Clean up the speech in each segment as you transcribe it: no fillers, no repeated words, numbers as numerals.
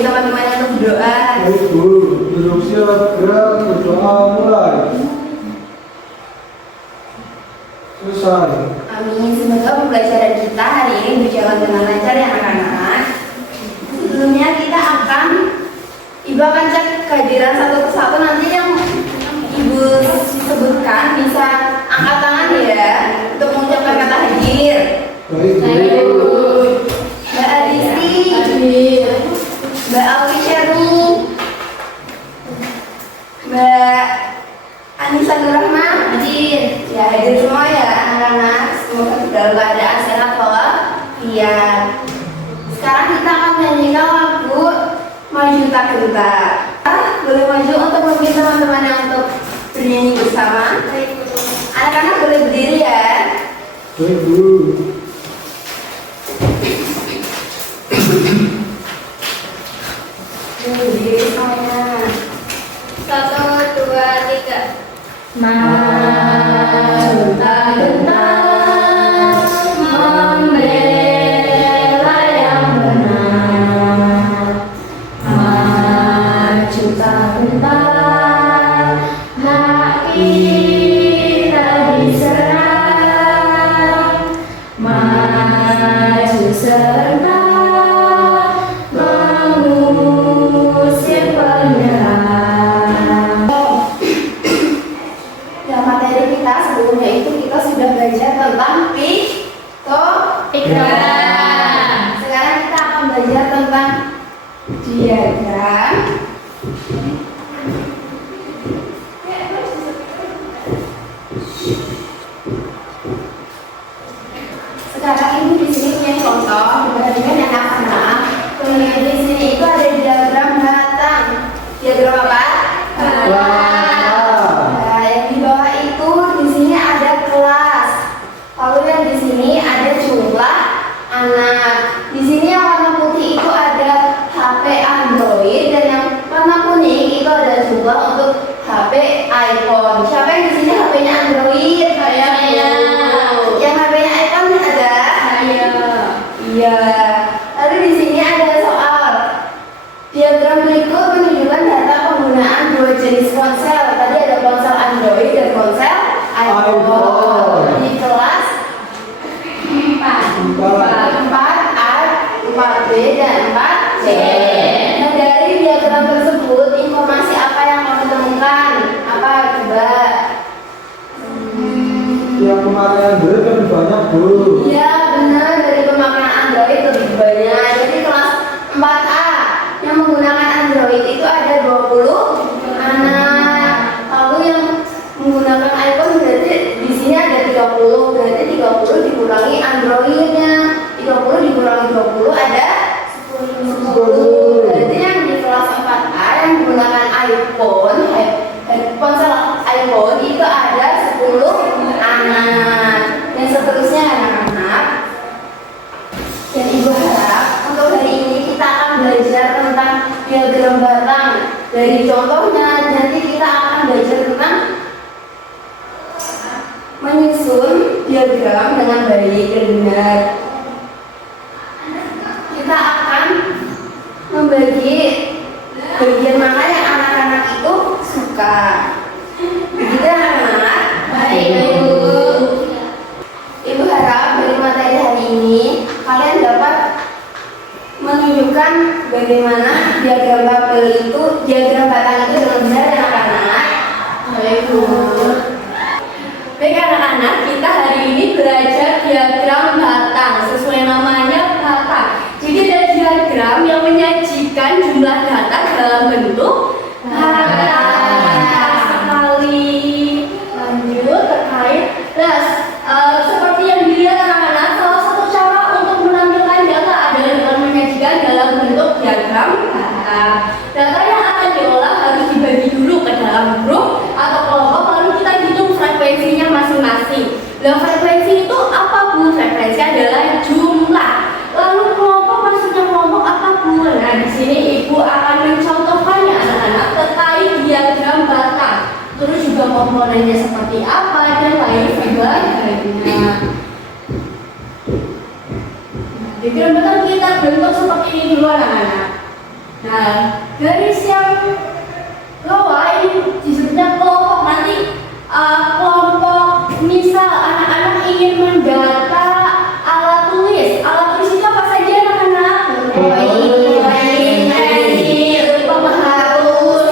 bagi teman-teman yang untuk berdoa. Baik Bu, duduk siap, gerak, berdoa mulai. Selesai. Amin. Semoga pembelajaran kita hari ini berjalan dengan lancar ya anak-anak. Sebelumnya kita akan Ibu akan cek kehadiran satu persatu, nanti yang Ibu sebutkan bisa angkat tangan ya untuk mengucapkan kata hadir. Baik Bu. Mbak Adisti, Mbak Alfi Syaru, Mbak Anissa Nurrahman, hadir. Ya, hadir semua ya anak-anak. Semoga dalam keadaan sehat walafiat. Sekarang kita akan menyanyikan lagu Maju Tak Gentar. Boleh maju untuk memimpin teman-teman yang untuk bernyanyi bersama. Anak-anak boleh berdiri ya. Baik Bu. Berdiri semuanya. 1, 2, 3. Maju tak gentar, membela yang benar. Maju tak gentar, hak kita diserang. Maju serentak, mengusir penyerang. Dalam materi kita sebelumnya itu kita sudah belajar tentang piktogram. Sekarang kita akan belajar tentang diagram. Sekarang ini di sini punya contoh, diperhatikan ya anak-anak. Kemudian di sini itu ada diagram batang. Diagram apa? Nah, yang di bawah itu di sini ada kelas. Lalu yang di sini ada jumlah anak. Di sini yang warna putih itu ada HP Android, dan yang warna kuning itu ada jumlah untuk HP iPhone. Siapa yang di sini HP-nya Android? Saya. Yang HP-nya iPhone ada? Saya. Iya. Lalu di sini ada soal. Diagram berikut menunjukkan data penggunaan dua jenis ponsel. Tadi ada ponsel Android dan ponsel iPhone. Di kelas 4A, 4B, dan 4C. Nah, dari diagram tersebut, informasi apa yang kamu temukan? Apa coba? Yang kemarin Android lebih banyak Bu. Iya benar, dari pemakaian Android lebih banyak. Jadi kelas 4A yang menggunakan Android itu ada 20 anak. Lalu yang menggunakan iPhone berarti di sini ada 30. Berarti 30 dikurangi Androidnya. 30 dikurangi 20 ada 10. Berarti yang di kelas 4A yang menggunakan iPhone, ponsel iPhone itu ada 10 anak. Dan seterusnya anak-anak. Dan Ibu harap untuk hari ini kita akan belajar tentang diagram batang. Dari contohnya nanti kita akan belajar tentang menyusun diagram dengan baik dan benar. Kita akan membagi bagian mana yang anak-anak itu suka. Begitu anak-anak? Baik, Bu. Ibu harap dari materi hari ini kalian dapat menunjukkan bagaimana diagram tabel itu, diagram batang itu dengan benar ya anak-anak. Baik, Bu. Baik anak-anak, kita hari ini belajar diagram batang. Sesuai namanya batang. Jadi ada diagram yang menyajikan jumlah data dalam bentuk batang. Sekali lanjut terkait. Nah, seperti yang dilihat anak-anak, salah satu cara untuk menampilkan data adalah dengan menyajikan dalam bentuk diagram batang. Data yang akan diolah harus dibagi dulu ke dalam grup atau kelompok, lalu kita hitung frekuensinya masing-masing. Nah, frekuensi itu apa Bu? Frekuensi adalah jumlah. Lalu kelompok, maksudnya kelompok apa Bu? Nah, di sini Ibu akan mencontohkannya anak-anak terkait diagram batang. Terus juga komponennya seperti apa dan lain sebagainya. Diagram batang kita bentuk seperti ini dulu anak-anak. Nah, garis yang bawah ini disebutnya kelompok. Nanti kelompok misal anak-anak ingin mendata alat tulis. Alat tulis itu apa saja anak-anak? Pensil, penghapus,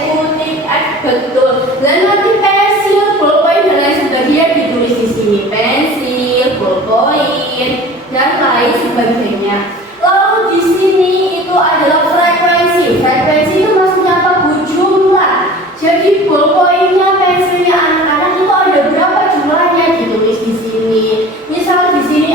kutik, betul. Dan nanti pensil, ballpoint dan lain sebagainya ditulis di sini. Pensil, ballpoint dan lain sebagainya. Lalu di sini itu adalah frekuensi. Frekuensi itu maksudnya apa? Bu? Jumlah. Jadi ballpointnya, pensilnya anak-anak itu ada berapa jumlahnya ditulis di sini. Misal di sini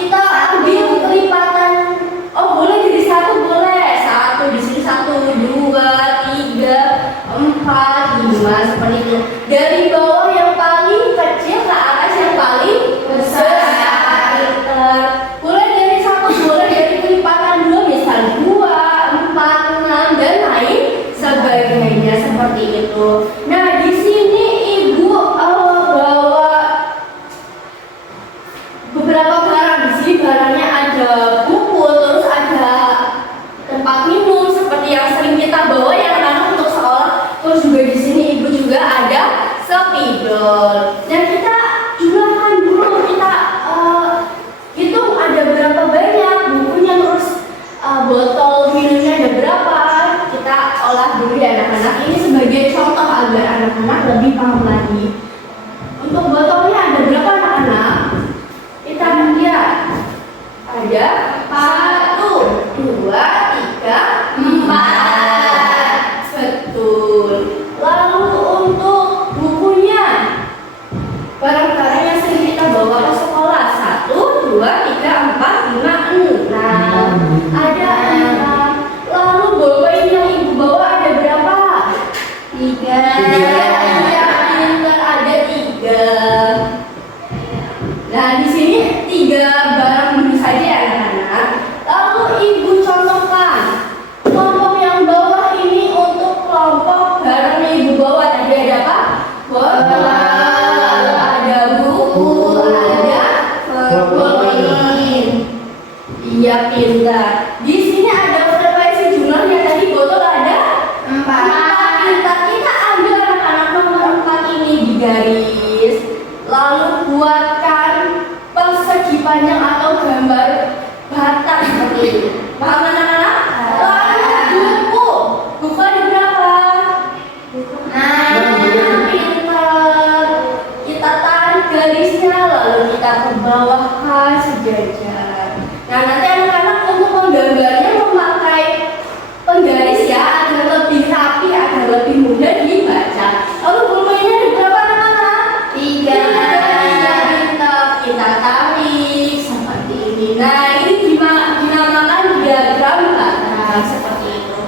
kita ambil kelipatan. Oh boleh jadi satu boleh. Satu di sini 1, 2, 3, 4, 5 seperti itu. Dari bawah yang paling kecil ke atas yang paling besar. Boleh dari 1, boleh dari kelipatan 2, misal 2, 4, 6 dan lain sebagainya seperti itu. Nah di sini ibu bawa beberapa barang. Di sini barangnya ada buku, terus ada tempat minum seperti yang sering kita bawa ya anak-anak untuk sekolah. Terus juga di sini ibu juga ada spidol. Dan kita jumlahkan dulu, kita hitung ada berapa banyak bukunya, terus botol minumnya ada berapa. Kita olah dulu ya anak-anak. Ini sebagai contoh agar anak-anak lebih paham lagi. Untuk botolnya ada berapa anak-anak? Kita lihat. Ada 1, 2, 3, 4. Betul. Lalu untuk bukunya, barang-barang yang sering kita bawa ke sekolah 1, 2, 3, 4, 5, 6. Nah, ada 6. Lalu ballpoint yang ibu bawa ada berapa? 3. Pintar, ada 3. Nah, di sini 3 barang dulu saja ya anak-anak. Lalu ibu contohkan kelompok yang bawah ini untuk kelompok barang yang ibu bawa. Tadi ada apa? Botol, ada buku, ada ballpoint. Iya pintar. Di sini ada frekuensi jumlahnya. Tadi botol ada 4. Pintar. Kita ambil anak-anak nomor 4 ini di garis. Lalu buatkan persegi panjang atau gambar batang seperti ini. Paham anak-anak? Lalu buku ada berapa? Pintar. Kita tarik garisnya lalu kita ke bawahkan sejajar. Nah nanti anak-anak untuk menggambarnya memakai penggaris ya, agar lebih rapi, agar lebih mudah dibaca. Lalu ballpointnya ada berapa anak-anak? 3. Kita tarik seperti ini. Nah ini dinamakan diagram batang seperti itu.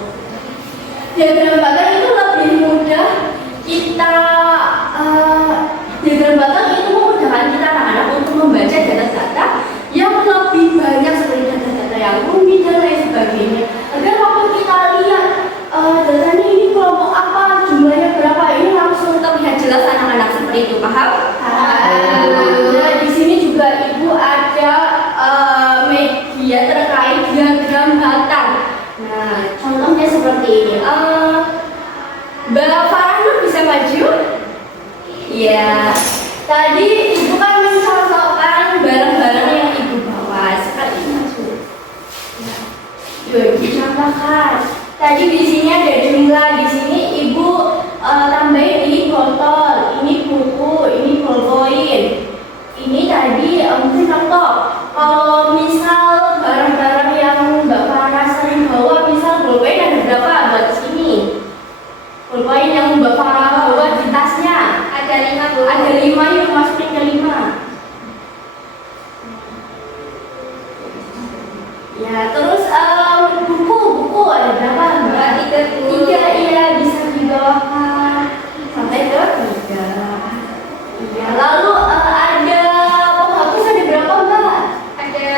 Diagram batang itu lebih mudah kita diagram batang itu memudahkan kita anak-anak untuk membaca data-data yang lebih banyak seperti data-data yang rumit dan lain sebagainya. Agar waktu kita lihat datanya ini kelompok apa, jumlahnya berapa, ini langsung terlihat jelas anak-anak seperti itu. Paham? Nah, di sini juga ibu ada media terkait diagram batang. Nah, contohnya seperti ini. Mbak Farah bisa maju? Ya. Tadi ibu kan mencontohkan barang-barang yang ibu bawa. Seperti maju. Yuk, dicontohkan. Tadi di sini ada jumlah. Di sini ibu tambahin ini botol, ini buku, ini ballpoint. Ini tadi mungkin contoh. Kalau misal barang-barang yang Mbak Farah sering bawa, misal ballpoint ada berapa buat sini? Ballpoint yang Mbak Farah bawa di tasnya ada 5 Bu. Ada 5, yuk masukin ke 5. Ya, terus buku ada berapa? 3, iya bisa dibawahkan sampai ke 3. Iya, lalu ada penghapus ada berapa Mbak? Ada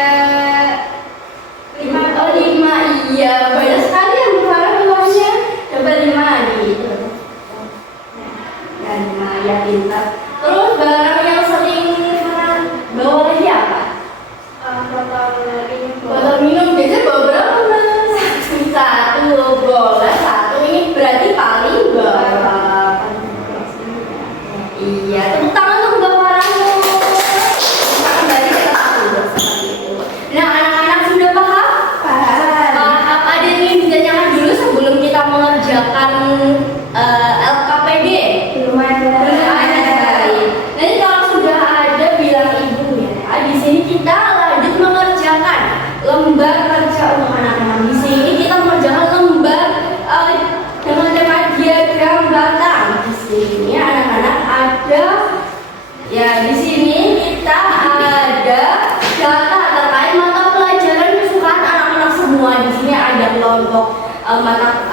kelompok mata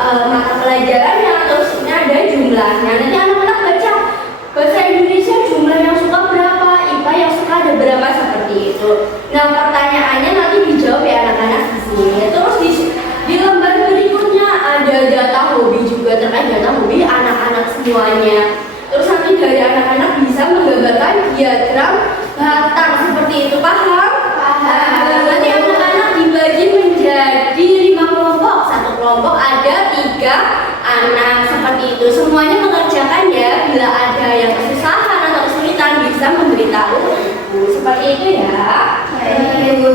pelajarannya, terus ini ada jumlahnya. Nanti anak-anak baca bahasa Indonesia jumlah yang suka berapa, IPA yang suka ada berapa, seperti itu. Nah, pertanyaannya nanti dijawab ya anak-anak di sini. Terus di lembar berikutnya ada data hobi juga, terkait data hobi anak-anak semuanya. Terus nanti dari anak-anak bisa menggambarkan diagram batang seperti itu, paham? Paham. Nanti anak-anak dibagi menjadi 5 kelompok. Satu kelompok ada 3 anak seperti itu. Semuanya mengerjakan ya. Bila ada yang kesusahan atau kesulitan bisa memberitahu ibu. Seperti itu ya. Baik, Ibu.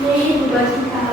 Ini ibu bagikan.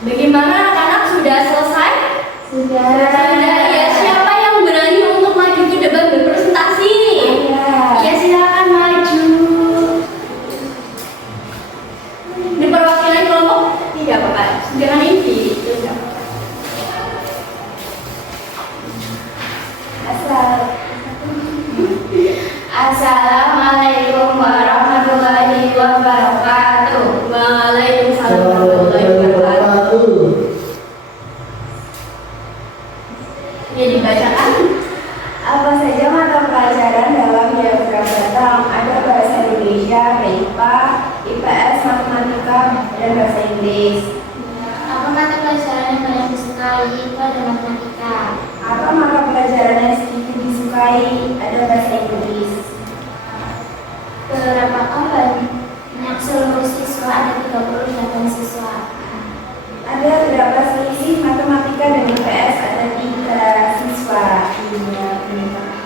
Bagaimana anak-anak, sudah selesai? Sudah. Sudah ya. Siapa yang berani untuk maju ke depan berpresentasi? Ya, silakan maju. Di perwakilan kelompok tidak apa-apa. Jangan ini. Itu tidak apa-apa. Assalamualaikum warahmatullahi wabarakatuh. Waalaikumsalam warahmatullahi wabarakatuh. Ya, dibacakan. Apa saja mata pelajaran dalam diagram batang? Ada bahasa Indonesia, IPA, IPS, matematika, dan bahasa Inggris. Apa mata pelajaran yang paling disukai? IPA dan matematika. Apa mata pelajaran yang sedikit disukai? Ada bahasa Inggris. Berapakah banyak seluruh siswa? Ada 38 siswa. Ada berapa selisih matematika dan IPS? Ada 3 siswa.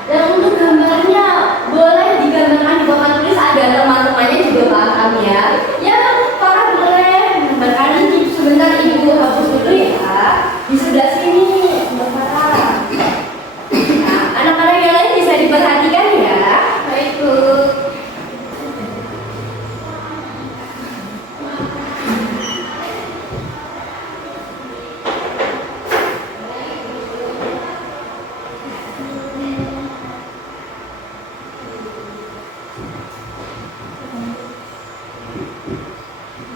Dan untuk gambarnya boleh digambarkan di papan tulis agar teman-temannya juga paham ya. Ya, Pak boleh gambarkan ini sebentar, ibu hapus dulu ya. Di sebelah sini, Mbak Farah. Nah, anak-anak yang lain bisa diperhatikan ya. Baik, Bu.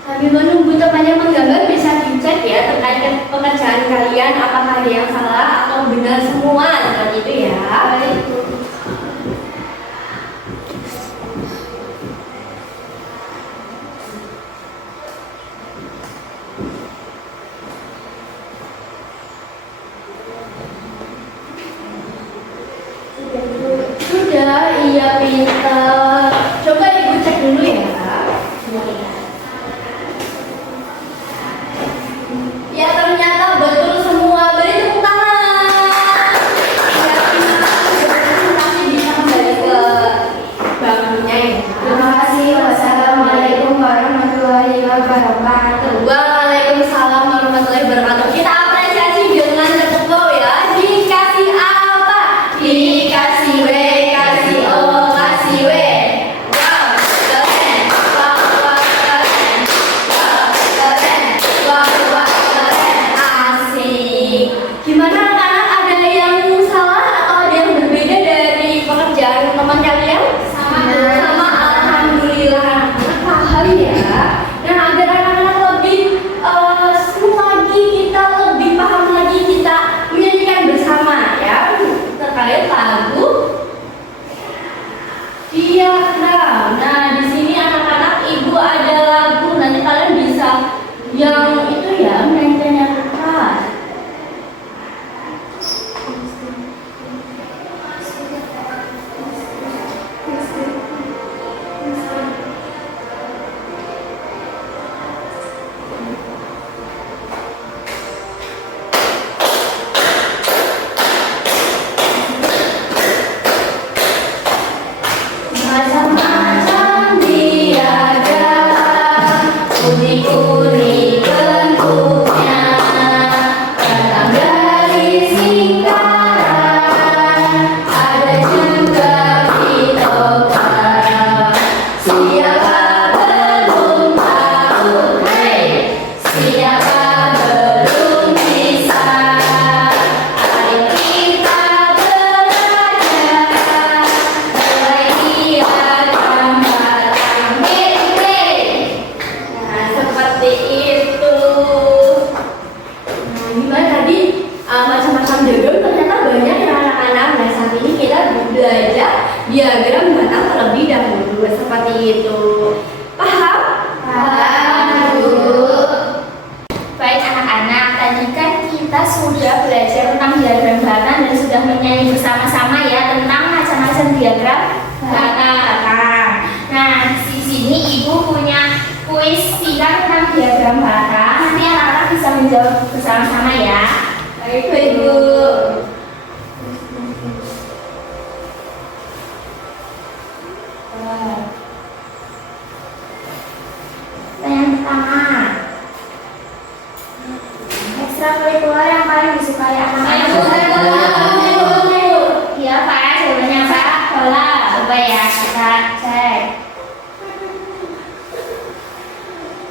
Sambil menunggu temannya menggambar bisa dicek ya terkait pekerjaan kalian, apakah ada yang salah atau benar semua, seperti itu ya. Baik, Bu. Sudah, iya pintar. Coba ibu cek dulu ya. Ya, ternyata betul semua. Beri tepuk tangan. Ya, pintar.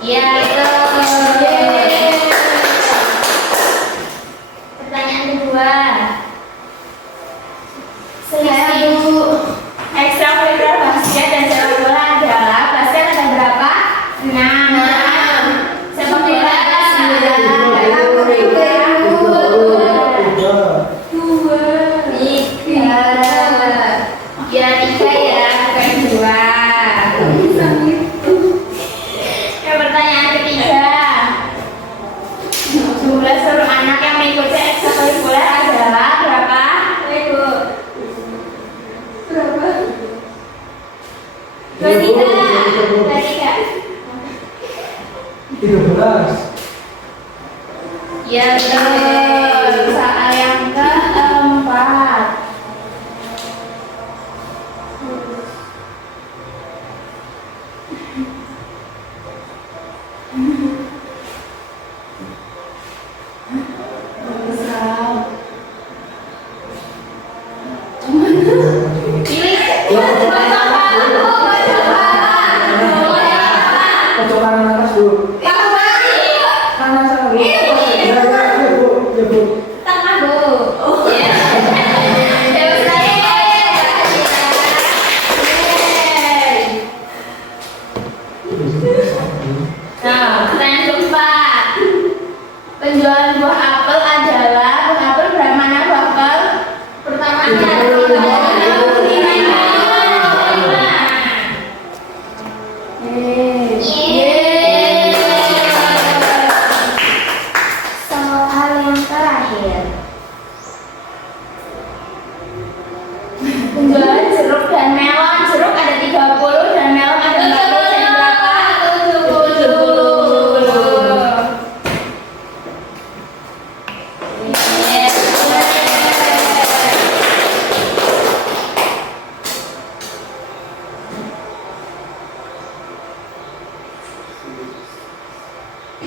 Ya, betul. Pertanyaan kedua. Selisih ekstrakurikuler basket dan sepak bola adalah basket ada berapa? 6. Sepak bola ada 9. Ya 3 ya, bukan 2. Pertanyaan ketiga. Jumlah seluruh anak yang mengikuti ekstrakurikuler adalah berapa? Ibu. Berapa? 23. 13. Ya betul. Soal yang keempat. Pojok kanan atas dulu. Kanan sana dulu. Ya, Bu. Ya, Bu. Tengah bu. Nah, pertanyaan keempat. Penjualan buah apel adalah buah apel berapa mana buah apel? Pertamanya soal yang terakhir. Penjualan jeruk dan melon. Jeruk ada 30 dan melon ada 40. Jadi berapa? 70.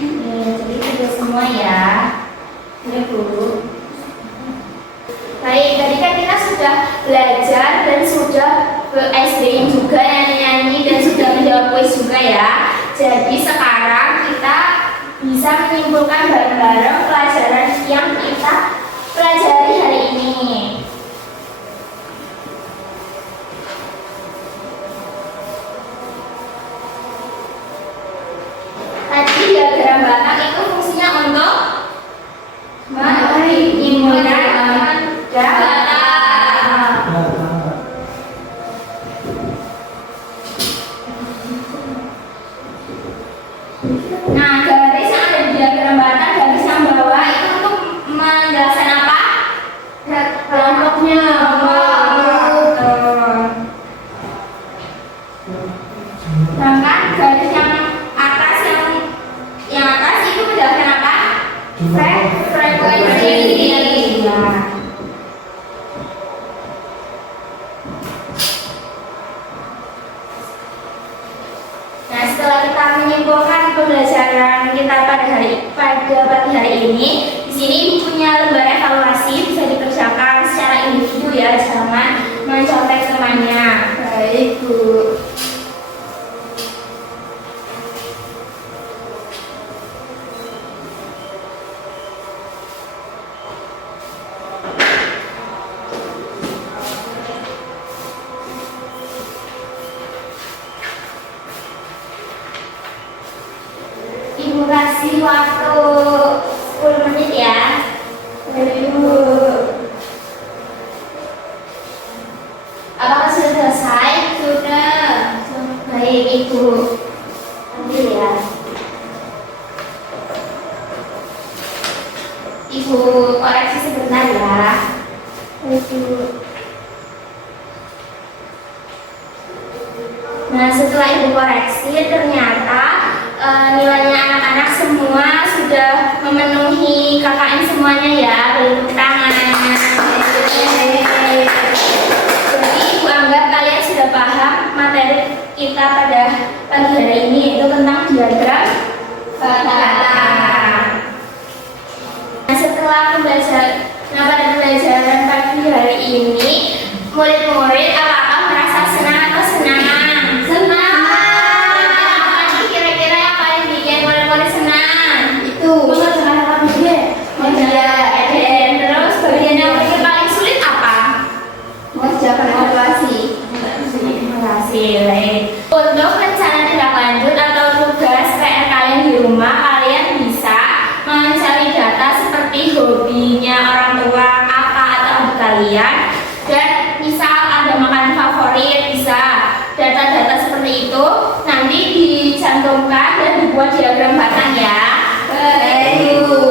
Jadi itu semua ya. Ini Bu. Baik, tadi kan kita sudah belajar dan sudah ke SD juga nyanyi-nyanyi dan sudah menjawab kuis juga ya. Jadi sekarang kita bisa menyimpulkan bareng-bareng pelajaran yang kita pelajari hari ini. Tadi diagram batang itu fungsinya untuk menyimpulkan data. Nah, garis yang ada di diagram batang, garis yang bawah itu untuk menjelaskan apa? Kelompoknya. Sedangkan garis yang atas itu menjelaskan apa? Frekuensi. Nah, setelah kita menyimpulkan pembelajaran kita pada pagi hari ini, di sini Ibu punya lembar evaluasi bisa dikerjakan secara individu ya, jangan mencontek temannya. Baik, Bu. Ibu kasih waktu 10 menit ya. Ibu. Apakah sudah selesai? Sudah. Baik, Ibu. Ambil ya. Ibu koreksi sebentar ya. Ibu. Nah, setelah Ibu koreksi ternyata nilainya anak-anak semua sudah memenuhi KKM semuanya ya. Beri tepuk tangan. Jadi Ibu anggap kalian sudah paham materi kita pada pagi hari ini, yaitu tentang diagram batang. Nah, setelah pada pembelajaran pagi hari ini, murid-murid apakah merasa senang atau senang? Senang. Kira-kira yang paling bikin itu nanti dicantumkan dan dibuat diagram batang ya. Baik, Bu.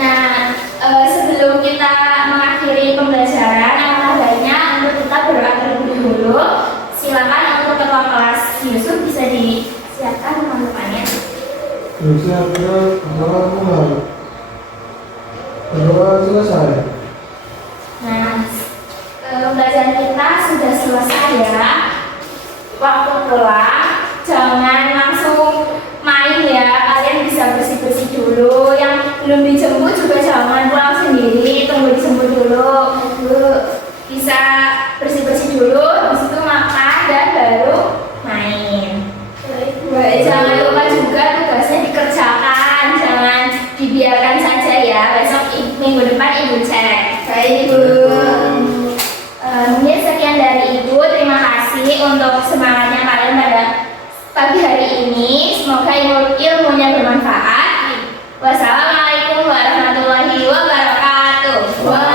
Nah, sebelum kita mengakhiri pembelajaran, alangkah baiknya untuk kita berdoa terlebih dahulu. Silakan untuk ketua kelas Yusuf bisa disiapkan teman-temannya. Siapnya berdoa mulai. Berdoa selesai. Nah, pembelajaran kita sudah selesai ya. Waktu pulang, jangan langsung main ya. Kalian bisa bersih-bersih dulu. Yang belum dijemput juga jangan pulang sendiri. Tunggu dijemput dulu. Bisa bersih-bersih dulu, habis itu makan dan baru main. Baik, Jangan lupa juga tugasnya dikerjakan. Jangan dibiarkan saja ya. Besok minggu depan ibu cek. Baik, Bu. Mungkin sekian dari Ibu. Terima kasih untuk semangatnya kalian pada pagi hari ini. Semoga ilmunya bermanfaat. Wassalamualaikum warahmatullahi wabarakatuh.